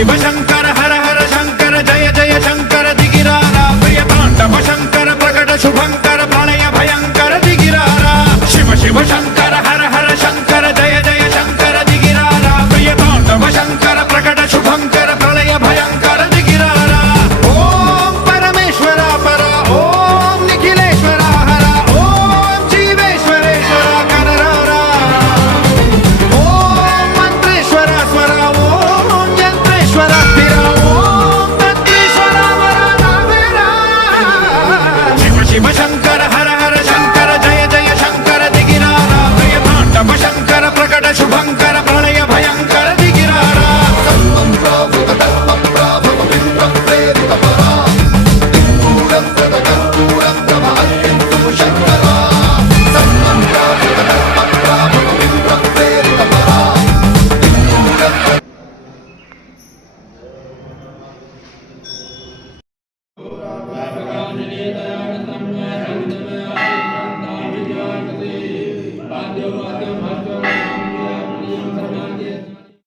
शिव शंकर हर हर शंकर जय जय शंकर दिगिरारा प्रिय तांडव शंकर प्रकट शुभंकर प्रणय भयंकर दिगिरारा शिव शिव शंकर हर हर शंकर जय जय शंकर दिगिरारा प्रिय तांडव शंकर प्रकट शुभंकर प्रणय भयंकर दिगिरारा ओम परमेश्वरा परा ओम निखिलेश्वरा हरा ओम जीवेश्वरेश्वरा कनरारा ओम मंत्रेश्वरा स्वरा ओम यंत्रेश्वरा स्थिरा ओम तंत्रेश्वरा वरा नावेरा शिव शिव शंकर हर हर शंकर जय जय शंकर दिगिरारा प्रिय तांडव शंकर प्रकट शुभंकर प्रणय भयंकर दिगिरारा Thank you.